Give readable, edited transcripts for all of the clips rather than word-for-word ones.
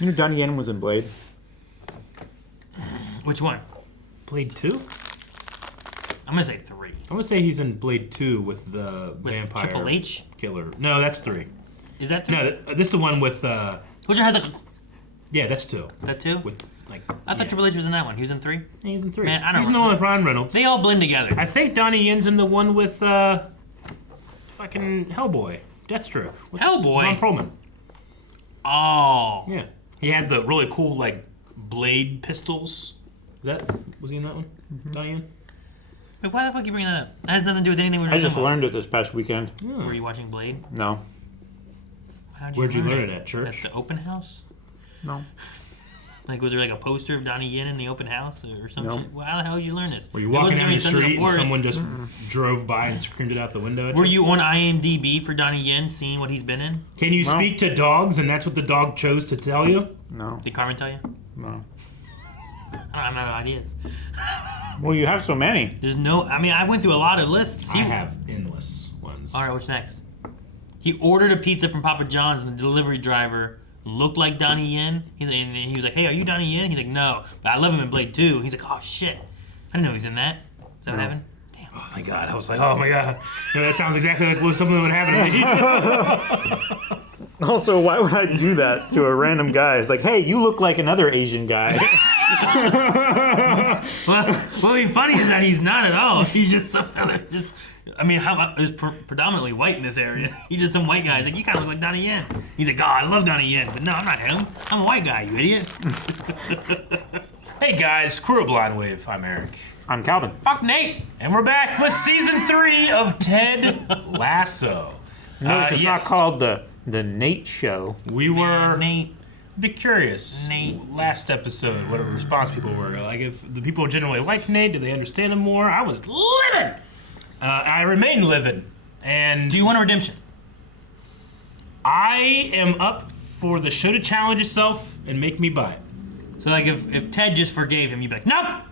You know Donnie Yen was in Blade? Which one? Blade 2? I'm gonna say 3. I'm gonna say he's in Blade 2 with the vampire Triple H? killer. No, that's 3. Is that 3? No, this is the one with. Which one has like a... Yeah, that's 2. Is that 2? With like. I thought Triple H was in that one. He was in 3? Yeah, he's in 3. Man, I don't He's in the one with Ryan Reynolds. They all blend together. I think Donnie Yen's in the one with fucking Hellboy, Deathstroke. Hellboy? Ron Perlman. Oh. Yeah, he had the really cool like blade pistols. Was he in that one? Donnie Yen? Wait, why the fuck are you bringing that up? That has nothing to do with anything we're I just talking learned it this past weekend. about. Were you watching Blade? No. Where'd you learn it at church? At the open house? No. Like, was there like a poster of Donnie Yen in the open house or something? No. Shit? Well, how the hell did you learn this? Were you walking down the street and someone just drove by and screamed it out the window at you? Were you on IMDb for Donnie Yen, seeing what he's been in? Can you speak to dogs and that's what the dog chose to tell you? No. Did Carmen tell you? No. I'm out of ideas. Well, you have so many. There's no... I mean, I went through a lot of lists. I have endless ones. All right, what's next? He ordered a pizza from Papa John's and the delivery driver looked like Donnie Yen. He was like, hey, are you Donnie Yen? He's like, no, but I love him in Blade 2. He's like, oh, shit. I didn't know he's in that. Is that what happened? Damn. Oh, my God. I was like, oh, my God. You know, that sounds exactly like something that would happen to me. Also, why would I do that to a random guy? It's like, hey, you look like another Asian guy. Well, what'd be funny is that he's not at all. He's just some other, just... I mean, there's predominantly white in this area. He's just some white guy. He's like, you kind of look like Donnie Yen. He's like, oh, I love Donnie Yen. But no, I'm not him. I'm a white guy, you idiot. Hey, guys. Crew of Blind Wave. I'm Eric. I'm Calvin. Fuck Nate. And we're back with Season 3 of Ted Lasso. Notice it's not called the Nate Show. We were... Nate. Be curious. Nate. Last episode, what response people were. Like, if the people generally like Nate, do they understand him more? I was livid. I remain livid. And Do you want a redemption? I am up for the show to challenge itself and make me buy it. So, like, if Ted just forgave him, you'd be like, nope.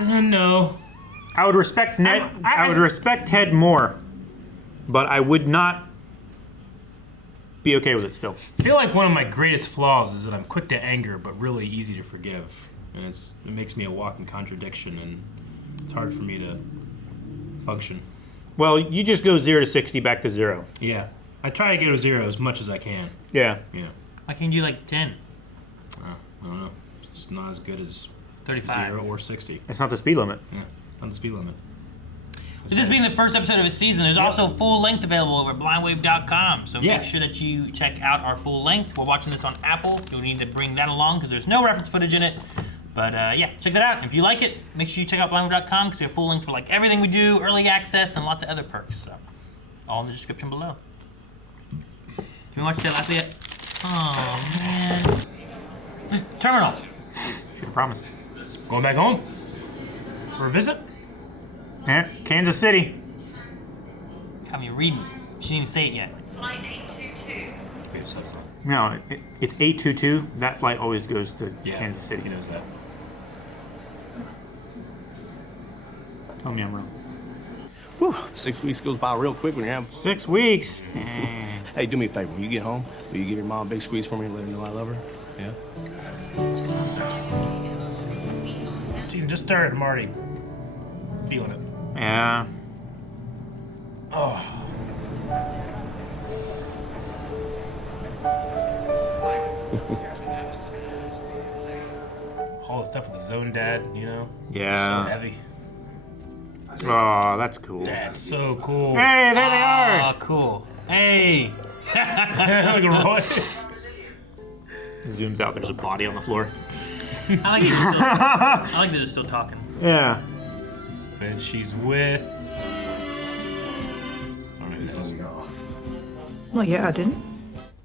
No. I would respect Ned. I would respect Ted more, but I would not be okay with it still. I feel like one of my greatest flaws is that I'm quick to anger, but really easy to forgive. And it makes me a walking contradiction, and it's hard for me to function. Well, you just go 0 to 60 back to 0. Yeah. I try to get to 0 as much as I can. Yeah. Yeah. Why can't you do like 10? I don't know. It's not as good as 35. 0 or 60. It's not the speed limit. Yeah. Not the speed limit. So this being the first episode of a season, there's also full length available over at blindwave.com. So make sure that you check out our full length. We're watching this on Apple. You'll need to bring that along because there's no reference footage in it. But yeah, check that out. If you like it, make sure you check out blindwave.com because we have full length for like everything we do, early access, and lots of other perks. So all in the description below. Can we watch that last yet? Oh man. Terminal. Should have promised. Going back home? For a visit? Yeah, Kansas City. Have me reading. She didn't even say it yet. Flight 822. We have subs on. No, it's 822. That flight always goes to Kansas City. He knows that. Tell me I'm wrong. Whew, 6 weeks goes by real quick when you're having... 6 weeks. Hey, do me a favor. When you get home, will you give your mom a big squeeze for me and let her know I love her? Yeah? Jeez, just started. I'm already feeling it. Yeah. Oh. All the stuff with the Zone Dad, you know? Yeah. So heavy. Oh, that's cool. That's so cool. Hey, there they are. Oh, cool. Hey. Look at Roy. Zooms out. There's a body on the floor. I like that they're still talking. Yeah. And she's with... Well, yeah, I didn't.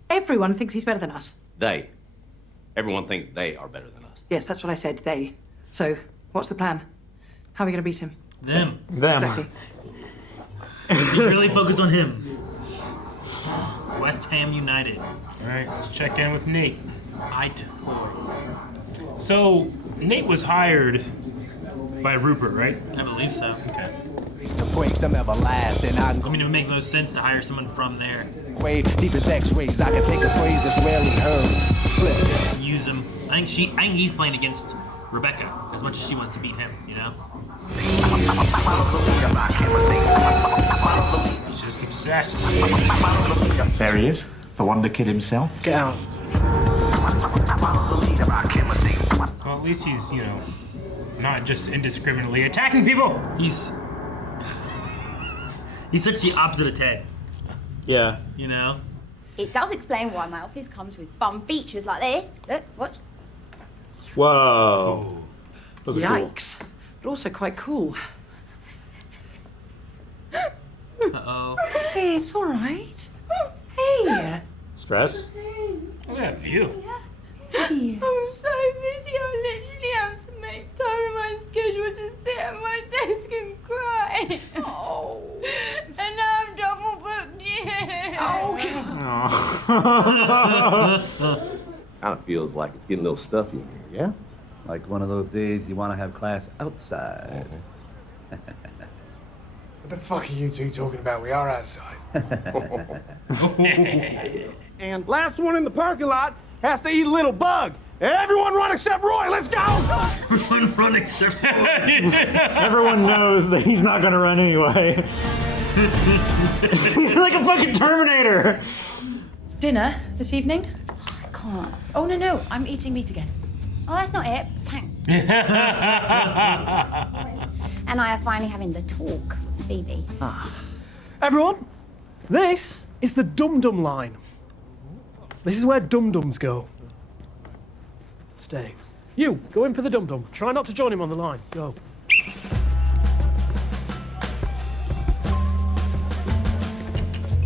Everyone thinks he's better than us. They. Everyone thinks they are better than us. Yes, that's what I said, they. So, what's the plan? How are we going to beat him? Them. Exactly. He's really focused on him. West Ham United. All right, let's check in with Nate. So, Nate was hired by Rupert, right? I believe so. Okay. The breaks I'm everlasting. I I mean, it would make no sense to hire someone from there. way deep as X-rays. I can take a phrase that's rarely heard. I think he's playing against Rebecca as much as she wants to beat him, you know? He's just obsessed. There he is, the Wonder Kid himself. Get out. Well, at least he's, you know, not just indiscriminately attacking people. He's such the opposite of Ted, Yeah. you know? It does explain why my office comes with fun features like this. Look, watch. Whoa. Those are cool. Yikes. But also quite cool. Uh-oh. Hey, it's all right. Hey. Stress? Look at that view. I'm so busy, I literally have to make time in my schedule to sit at my desk and cry. Oh. And now I'm double booked here. Kind of feels like it's getting a little stuffy in here, yeah? Like one of those days you want to have class outside. What the fuck are you two talking about? We are outside. And last one in the parking lot has to eat a little bug. Everyone run except Roy, let's go! Everyone run except Roy. Everyone knows that he's not gonna run anyway. He's like a fucking Terminator. Dinner this evening? I can't. Oh, no, I'm eating meat again. Oh, that's not it. Thanks. And I are finally having the talk with Phoebe. Everyone, this is the dum-dum line. This is where dum-dums go. Stay. You, go in for the dum-dum. Try not to join him on the line. Go.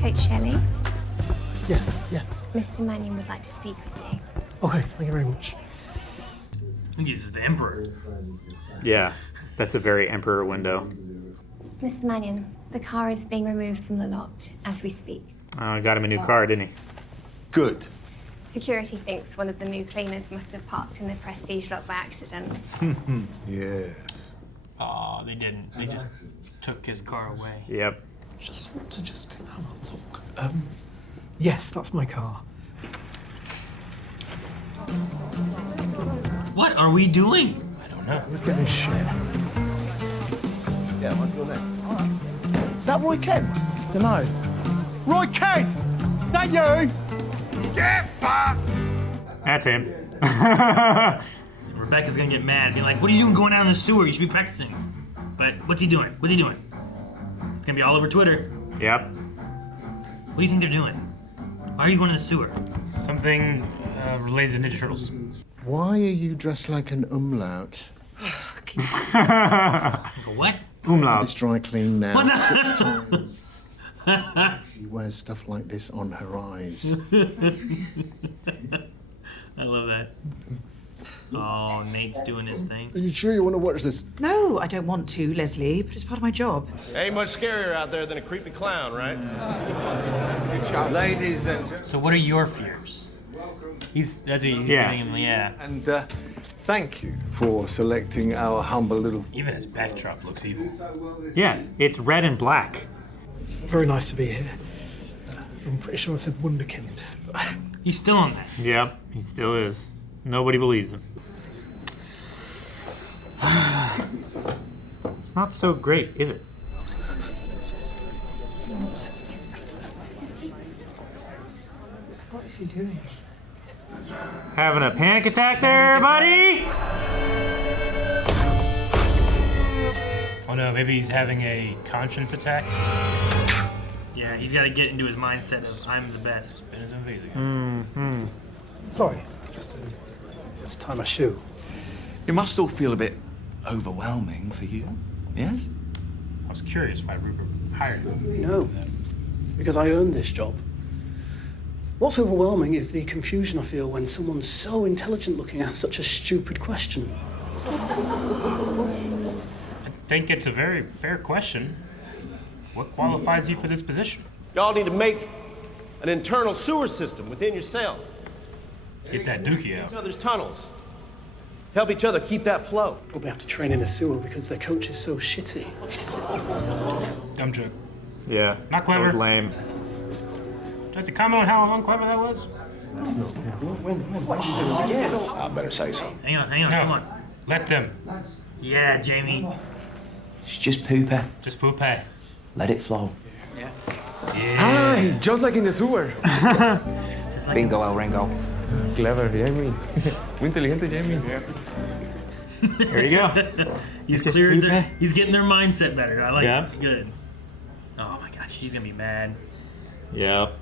Coach Shelley, Yes. Mr. Mannion would like to speak with you. Okay, thank you very much. I think he's the emperor. Yeah, that's a very Emperor window. Mr. Mannion, the car is being removed from the lot as we speak. Got him a new car, didn't he? Good. Security thinks one of the new cleaners must have parked in the Prestige lot by accident. Yes. Oh, they didn't. They just took his car away. Yep. Just want to have a look. Yes, that's my car. What are we doing? I don't know. Look at this shit. Yeah, what's your name? Is that Roy Kent? Dunno. Roy Kent! Is that you? Get fucked! That's him. Rebecca's gonna get mad and be like, what are you doing going down in the sewer? You should be practicing. But what's he doing? What's he doing? It's gonna be all over Twitter. Yep. What do you think they're doing? Why are you going in the sewer? Something related to Ninja Turtles. Why are you dressed like an umlaut? What? Umlaut. This dry clean now What the- 6 times. She wears stuff like this on her eyes. I love that. Oh, Nate's doing his thing. Are you sure you want to watch this? No, I don't want to, Leslie, but it's part of my job. Ain't much scarier out there than a creepy clown, right? Ladies and gentlemen. So what are your fears? That's what he's Yeah. giving him, yeah. And thank you for selecting our humble little... Even his backdrop looks evil. Yeah, it's red and black. Very nice to be here. I'm pretty sure I said Wunderkind. He's still on that. Yep, he still is. Nobody believes him. It's not so great, is it? What is he doing? Having a panic attack there, buddy? Oh no, maybe he's having a conscience attack. Yeah, he's got to get into his mindset of I'm the best. Spin his own face again. Sorry, just tie my shoe. It must all feel a bit overwhelming for you, yes? I was curious why Rupert hired him. No, because I earned this job. What's overwhelming is the confusion I feel when someone's so intelligent looking at such a stupid question. I think it's a very fair question. What qualifies you for this position? Y'all need to make an internal sewer system within yourself. Get that dookie Each out. other's tunnels. Help each other keep that flow. Probably have to train in a sewer because their coach is so shitty. Dumb joke. Yeah. Not clever. That was lame. Would you like to comment on how unclever that was? I better say so. Hang on, come on. Let them. Yeah, Jamie. It's just poopy. Just poopy. Let it flow. Hi, just like in the sewer. Bingo, El Ringo. Clever, Jamie. Muy inteligente, Jamie. There you go. He's getting their mindset better. I like it. Good. Oh my gosh, he's gonna be mad. Yep.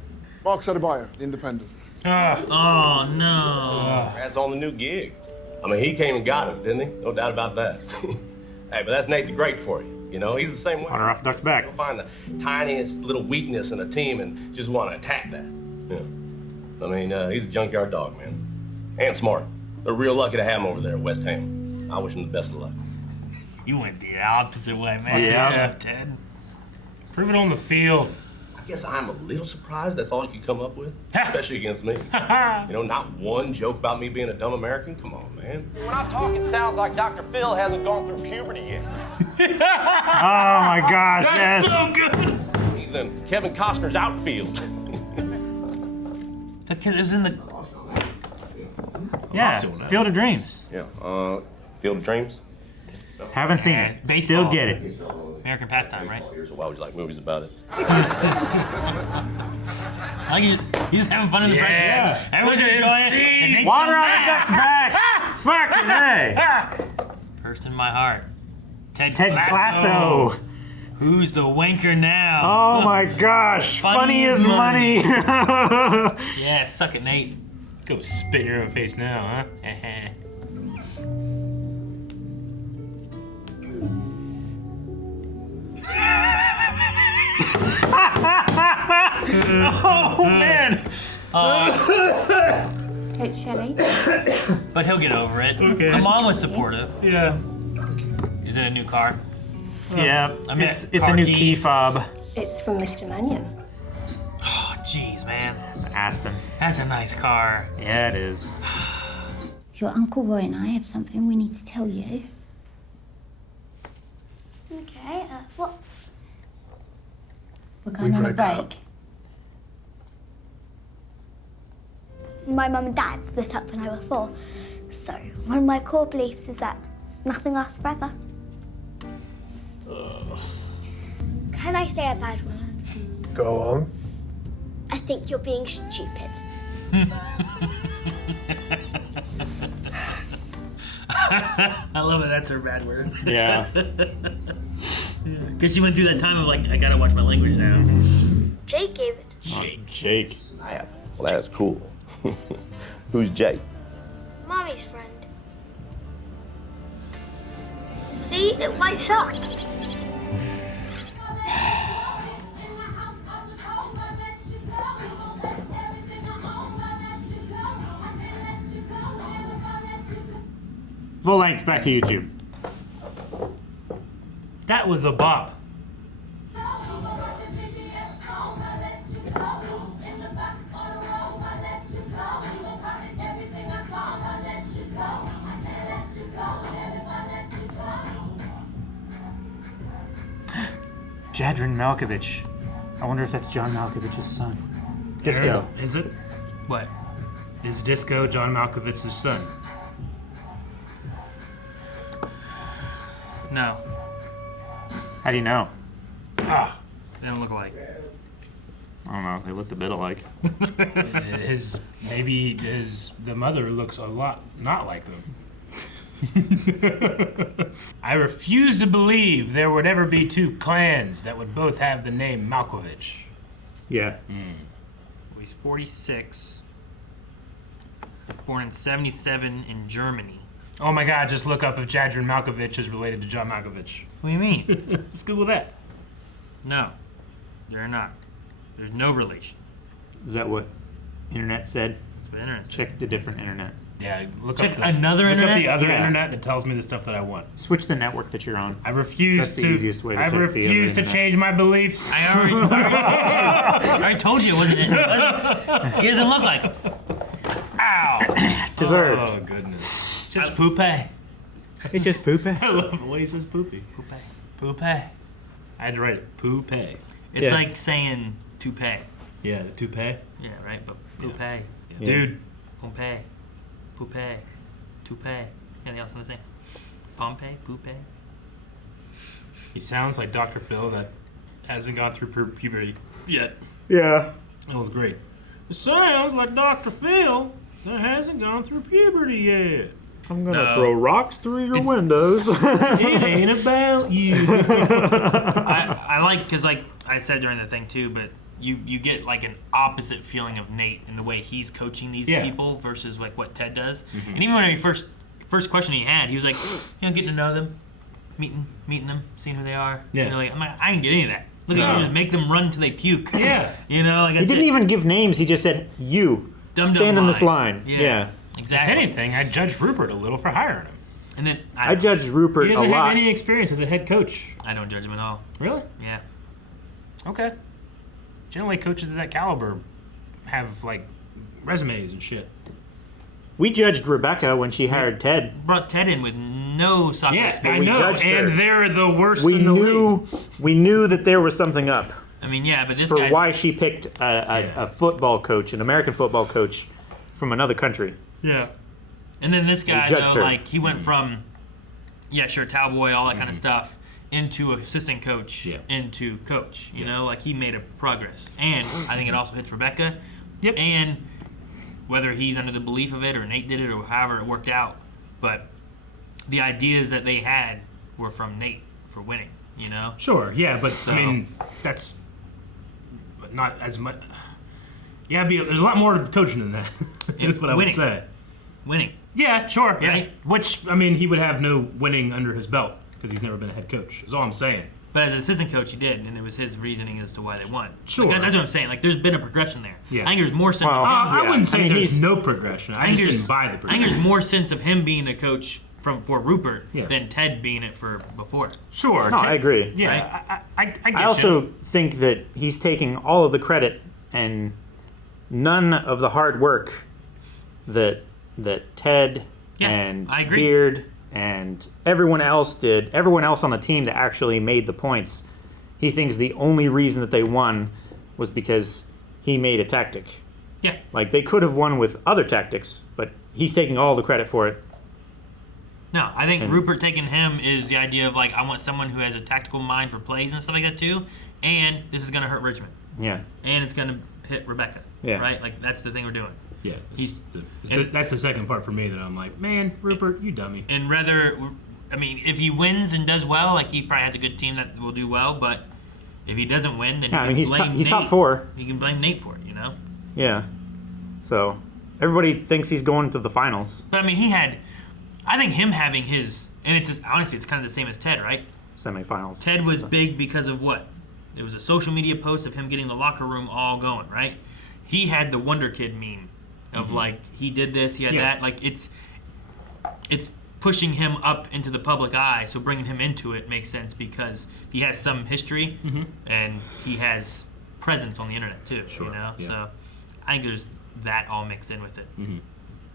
Mark Adebayo, Independent. Oh no. That's on the new gig. I mean, he came and got us, didn't he? No doubt about that. Hey, but that's Nate the Great for you. You know, he's the same way. On or off Duck's back. He'll find the tiniest little weakness in a team and just want to attack that. Yeah. I mean, he's a junkyard dog, man. And smart. They're real lucky to have him over there at West Ham. I wish him the best of luck. You went the opposite way, man. Yeah. Ted. Prove it on the field. I guess I'm a little surprised that's all you could come up with, especially against me. You know, not one joke about me being a dumb American. Come on, man. When I talk, it sounds like Dr. Phil hasn't gone through puberty yet. Oh my gosh, That's yes. so good. Then Kevin Costner's outfield. Because it was in the. Yeah, Field of Dreams. Yeah, Field of Dreams. Haven't seen it. Baseball. Still get it. American pastime, right? So why would you like movies about it? Like he's having fun in the press. Yes. Everyone's Look at him enjoying it. sing. And Nate's Water so on the mad. Duck's back. Fucking A. First in my heart. Ted Lasso. Who's the wanker now? Oh my gosh. Funny as money. Yeah, suck it, Nate. Go spit in your own face now, huh? Oh man. Coach Shelley. But he'll get over it. Okay. The mom was supportive. Yeah. Is it a new car? Yeah. I mean, It's a car new key keys. fob. It's from Mr. Mannion. Oh, jeez, man. Aston. That's a nice car. Yeah, it is. Your Uncle Roy and I have something we need to tell you. Okay, what? We're going on a break. My mum and dad split up when I was 4. So, one of my core beliefs is that nothing lasts forever. Can I say a bad word? Go on. I think you're being stupid. I love it. That's her bad word. Yeah. Because she went through that time of like, I gotta watch my language now. Jake gave it. Jake. Well, that's cool. Who's Jake? Mommy's friend. See, it lights up. Full length, back to YouTube. That was a bop. Jadron Malkovich. I wonder if that's John Malkovich's son. Disco. Is it? What? Is Disco John Malkovich's son? No. How do you know? They don't look alike. I don't know. They looked a bit alike. The mother looks a lot not like them. I refuse to believe there would ever be two clans that would both have the name Malkovich. Yeah. He's 46. Born in 77 in Germany. Oh my God, just look up if Jadron Malkovich is related to John Malkovich. What do you mean? Let's Google that. No, they're not. There's no relation. Is that what internet said? That's what internet said. Check the different internet. Yeah, Check another internet? Look up the other Yeah. internet that tells me the stuff that I want. Switch the network that you're on. I refuse That's the to. easiest way to I check the other refuse to internet. change my beliefs. I already told you it wasn't it. He doesn't look like him. Ow! Deserved. Oh goodness. Just poopy. It's just poopy. I love the way he says poopy. Poopy. I had to write it. Poopy. It's like saying toupee. Yeah, the toupee. Yeah, right? But poopy. Yeah. Dude. Pompeii. Poupée. Toupee. Anything else on the same? Pompeii. Poupée. He sounds like Dr. Phil that hasn't gone through puberty yet. Yeah. That was great. It sounds like Dr. Phil that hasn't gone through puberty yet. I'm gonna throw rocks through your windows. It ain't about you. I like, because like I said during the thing too, but you get like an opposite feeling of Nate in the way he's coaching these people versus like what Ted does. Mm-hmm. And even when he first question he had, he was like, getting to know them, meeting them, seeing who they are. Yeah. You know, like I didn't get any of that. Look at you, just make them run till they puke. Yeah. You know, like He didn't even give names. He just said, "You stand in this line." Yeah. Exactly. If anything, I judged Rupert a little for hiring him. And then I judged Rupert He a doesn't lot. have any experience as a head coach. I don't judge him at all. Really? Yeah. Okay. Generally, coaches of that caliber have like resumes and shit. We judged Rebecca when she hired Ted. Brought Ted in with no soccer Yeah, experience. I know, and they're the worst We in the league. knew that there was something up. I mean, yeah, but this for guy's... why she picked a football coach, an American football coach from another country. Yeah. And then this guy, judged though, her. like, he went from, towel boy, all that kind of stuff, into assistant coach, into coach. You know, like, he made a progress. And I think it also hits Rebecca. Yep. And whether he's under the belief of it or Nate did it or however it worked out, but the ideas that they had were from Nate for winning, you know? Sure, yeah, but I mean, that's not as much. Yeah, there's a lot more to coaching than that. That's what I would say. Winning. Yeah, sure. Right? Yeah. Which, I mean, he would have no winning under his belt because he's never been a head coach. Is all I'm saying. But as an assistant coach, he did, and it was his reasoning as to why they won. Sure. Like, that's what I'm saying. Like, there's been a progression there. Yeah. I think there's more sense of him. I wouldn't say there's no progression. I just didn't buy the I progression. think there's more sense of him being a coach for Rupert than Ted being it for before. Sure. No, I agree. Yeah, Right? I get I also think that he's taking all of the credit and none of the hard work that Ted and I agree. Beard and everyone else did, everyone else on the team that actually made the points, he thinks the only reason that they won was because he made a tactic. Yeah. Like, they could have won with other tactics, but he's taking all the credit for it. No, I think And- Rupert taking him is the idea of, like, I want someone who has a tactical mind for plays and stuff like that, too, and this is going to hurt Richmond. Yeah. And it's going to hit Rebecca. Yeah. Right? Like, that's the thing we're doing. Yeah. And- That's the second part for me that I'm like, man, Rupert, you dummy. And I mean, if he wins and does well, like, he probably has a good team that will do well, but if he doesn't win, then Yeah, I he mean, can he's blame he's Nate. top 4. He can blame Nate for it, you know? Yeah. So, everybody thinks he's going to the finals. But, I mean, I think him having his, and it's just, honestly, it's kind of the same as Ted, right? Semifinals. Ted was big because of what? It was a social media post of him getting the locker room all going, right? He had the Wonder Kid meme of like, he did this, he had that. Like, it's pushing him up into the public eye, so bringing him into it makes sense because he has some history and he has presence on the internet too, you know? yeah. So I think there's that all mixed in with it.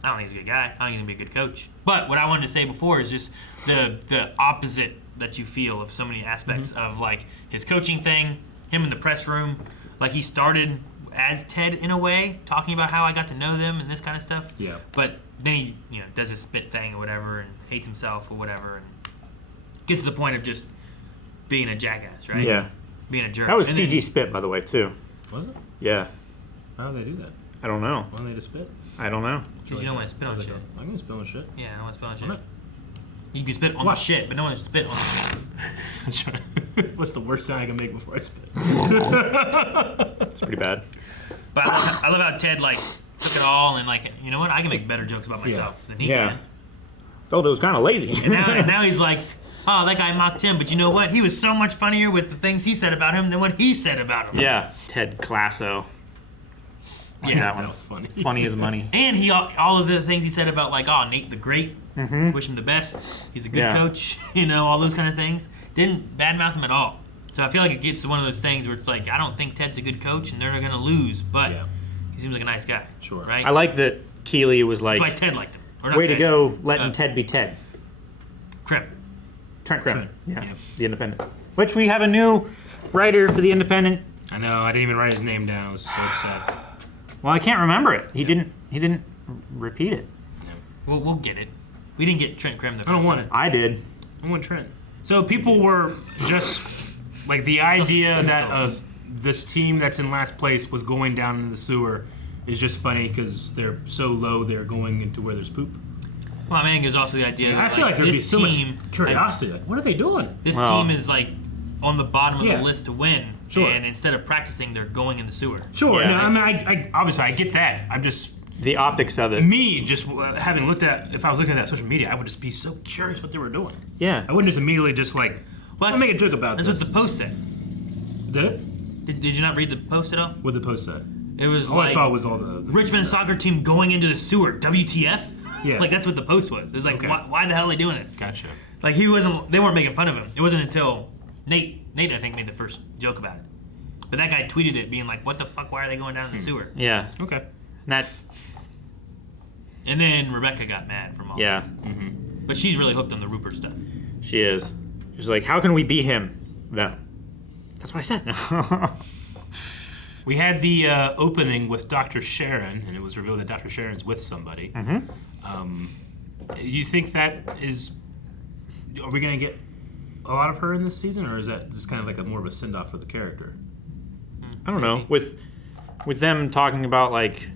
I don't think he's a good guy. I don't think he's going to be a good coach. But what I wanted to say before is just the opposite that you feel of so many aspects of, like, his coaching thing, him in the press room. Like, he started as Ted in a way, talking about how I got to know them and this kind of stuff. Yeah. But then he, does his spit thing or whatever and hates himself or whatever and gets to the point of just being a jackass, right? Yeah. Being a jerk. That was And CG then- spit, by the way, too. Was it? Yeah. How do they do that? I don't know. Why don't they just spit? I don't know. Because you don't want to spit on shit. I'm going to spit on shit. Yeah, I don't want to spit on Why not? shit. You can spit on the shit, but no one spit on the shit. What's the worst sound I can make before I spit? It's pretty bad. But I love how Ted, like, took it all and, like, you know what? I can make better jokes about myself than he can. Felt it was kind of lazy. And now he's like, oh, that guy mocked him, but you know what? He was so much funnier with the things he said about him than what he said about him. Yeah. Ted Lasso. Yeah, that one. That was funny. Funny as money. And all of the things he said about, like, oh, Nate the Great, Mhm. wish him the best, he's a good Yeah. coach, all those kind of things. Didn't badmouth him at all. So I feel like it gets to one of those things where it's like, I don't think Ted's a good coach and they're going to lose, but he seems like a nice guy. Sure. Right? I like that Keeley was like, That's why Ted liked him. Or not way to Ted. go letting Ted be Ted. Krim. Trent Krim. Trent. Yeah. Yep. The Independent. Which we have a new writer for The Independent. I know. I didn't even write his name down. I was so sad. Well, I can't remember it. He didn't. repeat it. Well, we'll get it. We didn't get Trent Grimm the first I don't want time. it. I did. I want Trent. So people were just like the idea that this team that's in last place was going down in the sewer is just funny because they're so low they're going into where there's poop. Well, I mean, there's also the idea that I feel like there'd be so much team curiosity. Like, what are they doing? This team is like on the bottom of Yeah. the list to win, Sure. and instead of practicing, they're going in the sewer. Sure. Yeah. No, I mean, I obviously I get that. I'm just the optics of it. Me just having looked at, if I was looking at that social media, I would just be so curious what they were doing. Yeah. I wouldn't just immediately just like, I'll make a joke about That's this. what the post said. Did it? Did you not read the post at all? What did the post say? It was all like, I saw was all the Richmond soccer team going into the sewer. WTF? Yeah. Like that's what the post was. It's like, why the hell are they doing this? Gotcha. Like they weren't making fun of him. It wasn't until Nate I think made the first joke about it. But that guy tweeted it being like, what the fuck, why are they going down in the sewer? Yeah. Okay. And then Rebecca got mad from all Yeah. that. But she's really hooked on the Rupert stuff. She is. She's like, how can we beat him? No. That's what I said. We had the opening with Dr. Sharon, and it was revealed that Dr. Sharon's with somebody. You think that is... Are we going to get a lot of her in this season, or is that just kind of like more of a send-off for the character? I don't know. With them talking about, like,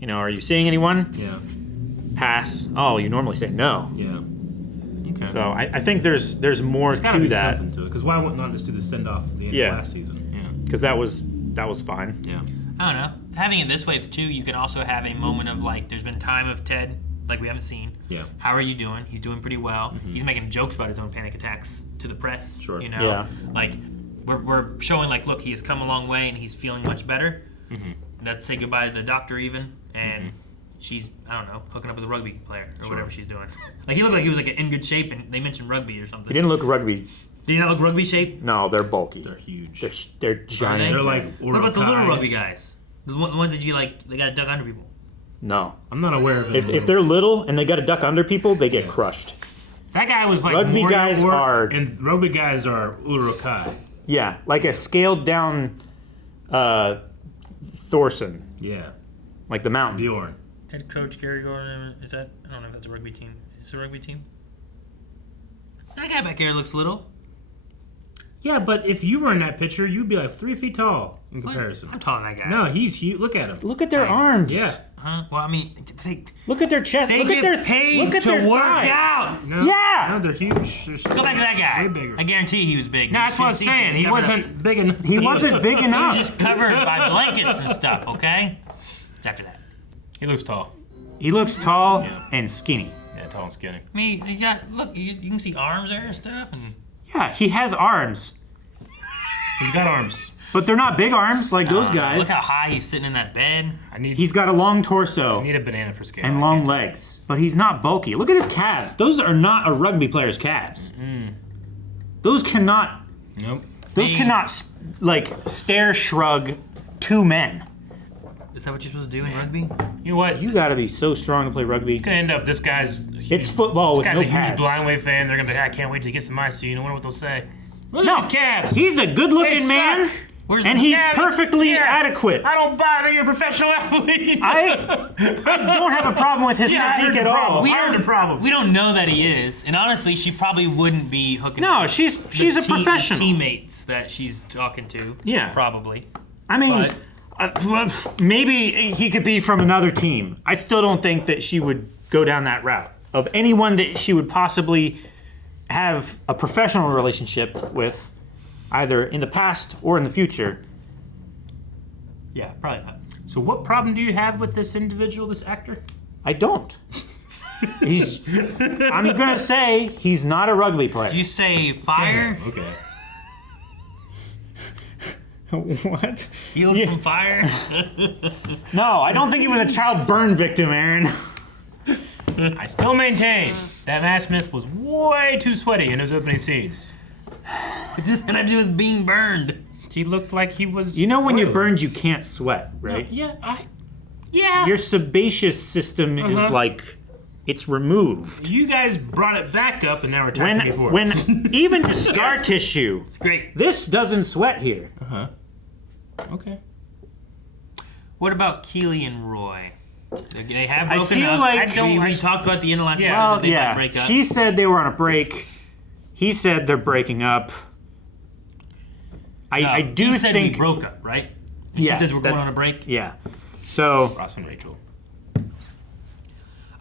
you know, are you seeing anyone? Yeah. Pass. Oh, you normally say no. Yeah. Okay. So I think there's more There's gotta to be that. something to it, because why would not just do the send-off at the end of last season? Yeah. Because that was fine. Yeah. I don't know. Having it this way too, you can also have a moment of like, there's been time of Ted, like we haven't seen. Yeah. How are you doing? He's doing pretty well. He's making jokes about his own panic attacks to the press. Sure. You know. Yeah. Like, we're showing like, look, he has come a long way and he's feeling much better. Let's say goodbye to the doctor even, and she's, I don't know, hooking up with a rugby player or whatever she's doing. Like he looked like he was like in good shape, and they mentioned rugby or something. He didn't look rugby. Did he not look rugby shape? No, they're bulky. They're huge. They're giant. They're like What about the little Urukai. rugby guys? The ones that you like, they got to duck under people. No. I'm not aware of it. If they're little and they got to duck under people, they get crushed. That guy was like Rugby Warrior guys Work, are- and rugby guys are Urukai. Yeah, like a scaled down Thorson. Yeah. Like the mountain. Bjorn. Head coach Gary Gordon, is that? I don't know if that's a rugby team. Is it a rugby team? That guy back there looks little. Yeah, but if you were in that picture, you'd be like 3 feet tall in comparison. I'm taller than that guy. No, he's huge. Look at him. Look at their arms. Yeah. Huh? Well, I mean, Look at their chest. they Look get at their paid look at to their work thighs. out. No, Yeah. No, they're huge. They're Go back to that guy. way bigger. I guarantee he was big. No, that's what I was saying. He wasn't big enough. He wasn't big He enough. was just covered by blankets and stuff. Okay. It's after that. He looks tall. He looks tall Yeah. and skinny. Yeah, tall and skinny. I mean, you got look. You can see arms there and stuff, and Yeah, he has arms, He's got arms. but they're not big arms like those guys. look how high he's sitting in that bed. He's got a long torso I need a banana for scale. and long legs, but he's not bulky. Look at his calves. Those are not a rugby player's calves. Those cannot. Nope. Those cannot like stare shrug two men. Is that what you're supposed to do in rugby? You know what? You got to be so strong to play rugby. It's gonna end up. This guy's. Huge, It's football with This no guy's a huge pads. Blind Wave fan. They're gonna be like, I can't wait to get to my scene. I wonder what they'll say. Look No, at his calves. he's a good-looking They man, suck. and he's perfectly adequate. I don't buy that you're a professional athlete. I don't have a problem with his Yeah, I heard physique the at all. problem. We I heard don't- the problem. We don't know that he is, and honestly, she probably wouldn't be hooking. No, up she's with a the professional. teammates that she's talking to. Yeah. probably. I mean, But- maybe he could be from another team. I still don't think that she would go down that route. Of anyone that she would possibly have a professional relationship with, either in the past or in the future. Yeah, probably not. So what problem do you have with this individual, this actor? I don't. I'm gonna say he's not a rugby player. Do you say fire? Okay. What? Healed from fire? No, I don't think he was a child burn victim, Aaron. I still maintain that Matt Smith was way too sweaty in those opening scenes. What's this got to do with being burned? He looked like he was. You know when you're oiled. burned, you can't sweat, right? Yeah. Your sebaceous system is like, it's removed. You guys brought it back up, and now we're attacking me for it. When even the scar tissue, It's great. this doesn't sweat here. Okay. What about Keeley and Roy? They have I broken feel up. like we talked about the end of last episode Well, that they might yeah. break up. She said they were on a break. He said they're breaking up. I do he said think we broke up, right? And Yeah, she says we're that- going on a break. Yeah. So Ross and Rachel.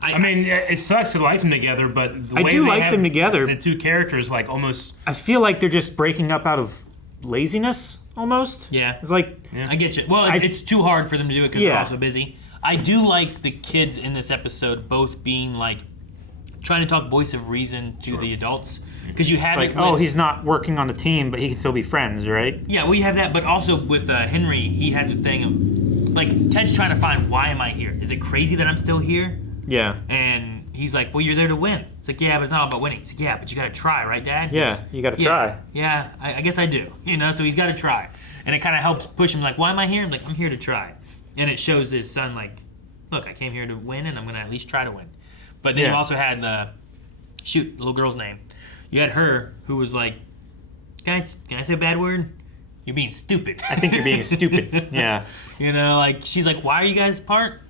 I mean, it sucks to like them together, but the I way do they like have them together. The two characters, like, almost. I feel like they're just breaking up out of laziness, almost. Yeah. It's like I get you. Well, it's too hard for them to do it because they're also busy. I do like the kids in this episode both being like trying to talk voice of reason to the adults because you have like, it. With, oh, he's not working on the team, but he can still be friends, right? Yeah, well, you have that, but also with Henry, he had the thing of like Ted's trying to find why am I here? Is it crazy that I'm still here? Yeah. And he's like, well, you're there to win. It's like, yeah, but it's not all about winning. It's like, yeah, but you got to try, right, Dad? Yeah, you got to try. Yeah, I guess I do. You know, so he's got to try, and it kind of helps push him. Like, why am I here? I'm like, I'm here to try, and it shows his son like, look, I came here to win, and I'm gonna at least try to win. But then you also had the little girl's name. You had her who was like, guys, can I say a bad word? You're being stupid. I think you're being stupid. Yeah. You know, like she's like, why are you guys apart?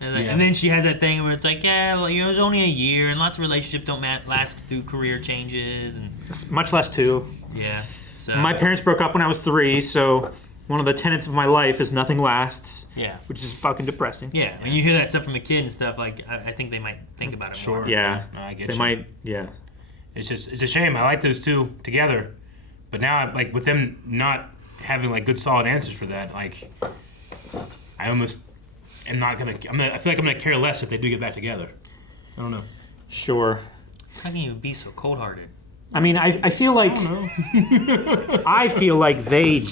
And then she has that thing where it's like, yeah, well, you know, it was only a year, and lots of relationships don't last through career changes, and Much less 2. yeah. So My parents broke up when I was 3, so one of the tenets of my life is nothing lasts. Yeah. Which is fucking depressing. yeah, when you hear that stuff from a kid and stuff, like I think they might think about it more. Yeah. No, I get They you. might. Yeah. It's a shame. I like those two together, but now, like, with them not having like good solid answers for that, like, I almost am not gonna. I feel like I'm gonna care less if they do get back together. I don't know. Sure. How can you be so cold-hearted? I mean, I feel like I feel like they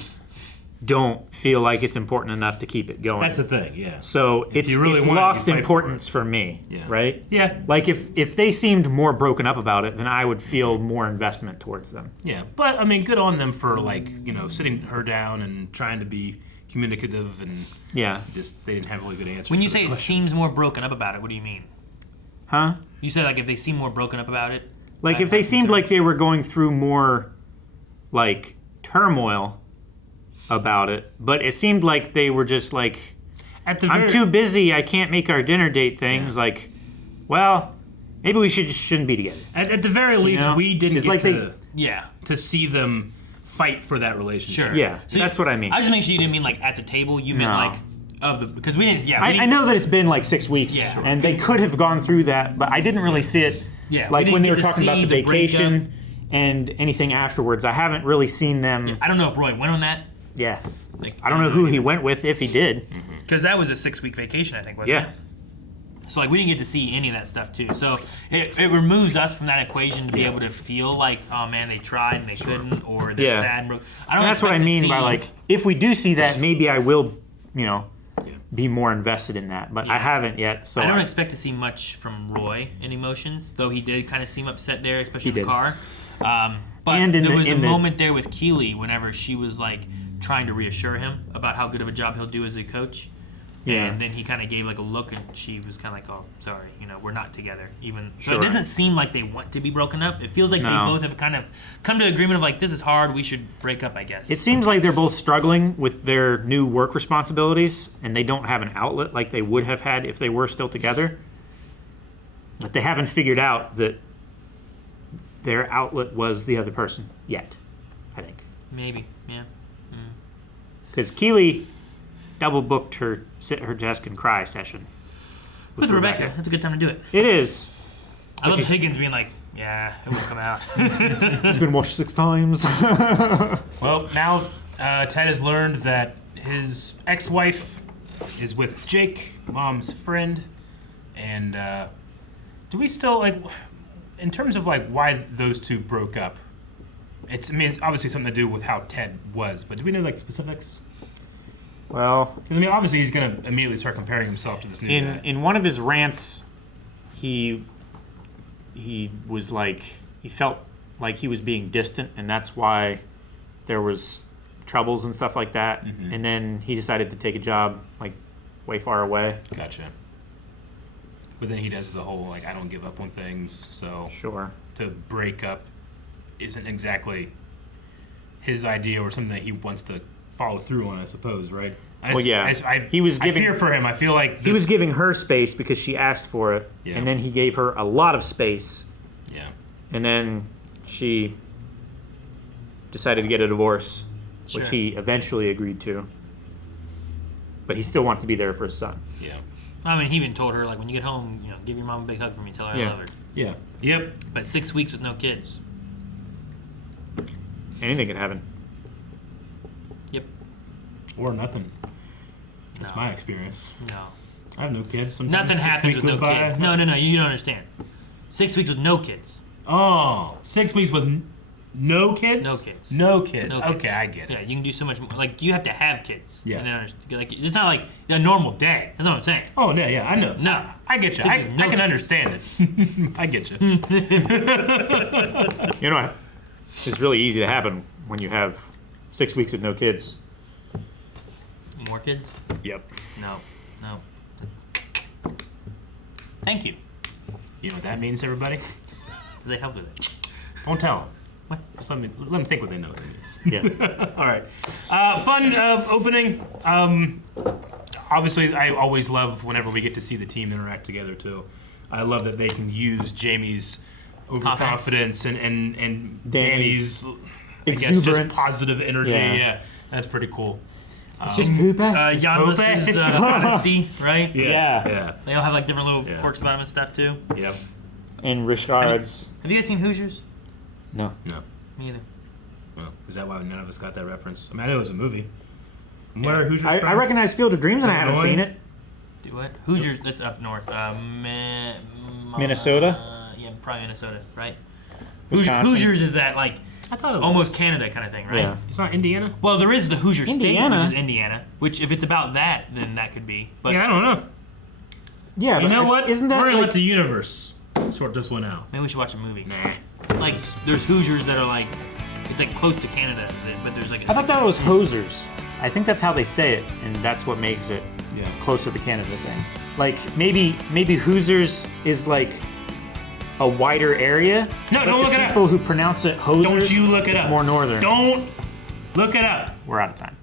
don't feel like it's important enough to keep it going. That's the thing, yeah. So If you really it's want it, lost you fight for importance for me, Yeah. right? Yeah. Like if they seemed more broken up about it, then I would feel more investment towards them. Yeah, but I mean, good on them for, like, you know, sitting her down and trying to be communicative, and just they didn't have really good answers. When you to the say it questions. seems more broken up about it, what do you mean? Huh? You said like if they seem more broken up about it. Like if they seemed like they were going through more like turmoil about it, but it seemed like they were just like, I'm too busy, I can't make our dinner date things. Like, well, maybe we shouldn't be together. At the very least, we didn't It's get like to see them fight for that relationship. Sure. Yeah, that's what I mean. I just make sure you didn't mean like at the table. You meant No. like of the because we didn't. Yeah, I know that it's been like 6 weeks, Yeah. and they could have gone through that, but I didn't really see it. Yeah, we like didn't when they get were to talking about see the the vacation and anything afterwards. I haven't really seen them. I don't know if Roy went on that. Yeah, Like I don't know who he went with, if he did. because that was a 6-week vacation, I think. Wasn't Yeah. it? So like we didn't get to see any of that stuff too. So it removes us from that equation to be able to feel like, oh man, they tried and they couldn't, or they're Yeah. sad. And broke. I don't. And that's what I expect to mean see- by like, if we do see that, maybe I will, be more invested in that. But I haven't yet. So I don't expect to see much from Roy in emotions, though he did kind of seem upset there, especially He in the did. car. But And in there the- was a in the- moment there with Keeley whenever she was like trying to reassure him about how good of a job he'll do as a coach. Yeah. And then he kind of gave like a look, and she was kind of like, "Oh, sorry, we're not together." Even so, Sure. it doesn't seem like they want to be broken up. It feels like No. they both have kind of come to agreement of like, "This is hard. We should break up." I guess. It seems like they're both struggling with their new work responsibilities, and they don't have an outlet like they would have had if they were still together. But they haven't figured out that their outlet was the other person yet, I think. Maybe, yeah. Because Keeley double booked her sit at her desk and cry session With Rebecca, that's a good time to do it. It is. I love Which is- Higgins being like, "Yeah, it won't come out." It's been watched 6 times. Well, now Ted has learned that his ex-wife is with Jake, Mom's friend, and do we still like, in terms of like why those two broke up? It's obviously something to do with how Ted was, but do we know like specifics? Well, 'Cause, I mean, obviously he's gonna immediately start comparing himself to this new guy. in one of his rants, he was like, he felt like he was being distant, and that's why there was troubles and stuff like that. Mhm. And then he decided to take a job like way far away. Gotcha. But then he does the whole like, I don't give up on things, so Sure. to break up isn't exactly his idea or something that he wants to follow through on, I suppose, right? He was giving. I fear for him. I feel like He was giving her space because she asked for it, and then he gave her a lot of space. Yeah. And then she decided to get a divorce, which Sure. he eventually agreed to. But he still wants to be there for his son. Yeah. I mean, he even told her, like, when you get home, give your mom a big hug for me, tell her I love her. Yeah. Yep. But 6 weeks with no kids. Anything can happen. Yep. Or nothing. That's my experience. No. I have no kids. Sometimes Nothing 6 happens weeks with no goes by. kids. No, you don't understand. 6 weeks with no kids. Oh, 6 weeks with no kids? No kids. No kids. No kids. Okay, I get it. Yeah, you can do so much more. Like, you have to have kids. Yeah. And then, like, it's not like a normal day. That's what I'm saying. Oh, yeah, I know. No. I get you. 6 I weeks with no can kids. understand it. I get you. You know, it's really easy to happen when you have 6 weeks of no kids. More kids? Yep. No. Thank you. You know what that means, everybody? Because they helped with it. Don't tell them. What? Just let them think what they know what it means. Yeah. All right. Fun opening. Obviously, I always love whenever we get to see the team interact together, too. I love that they can use Jamie's overconfidence and Danny's I guess, exuberance. just positive energy. Yeah. Yeah, that's pretty cool. It's just poop. Giannis's honesty, right? Yeah. They all have like different little quirks about him and stuff too. Yep. And Richard's. Have you guys seen Hoosiers? No. Me either. Well, is that why none of us got that reference? I mean, I know it was a movie. Where are Hoosiers from? I recognize Field of Dreams and I haven't Illinois? seen it. Do what? Hoosiers, that's up north. Minnesota? Yeah, probably Minnesota, right? Wisconsin. Hoosiers is that like I thought it was almost Canada kind of thing, right? Yeah. It's not Indiana? Well, there is the Hoosier State, Indiana. which is Indiana. Which, if it's about that, then that could be. But Yeah, I don't know. Yeah, You but know what? Isn't that We're gonna like let the universe sort this one out. maybe we should watch a movie. Nah. Like, there's Hoosiers that are like, it's like close to Canada, but there's like. I thought that was Hosers. I think that's how they say it, and that's what makes it closer to Canada thing. Like maybe Hoosers is like a wider area. No, don't look it up. People who pronounce it Hosers. Don't you look it up. More northern. Don't look it up. We're out of time.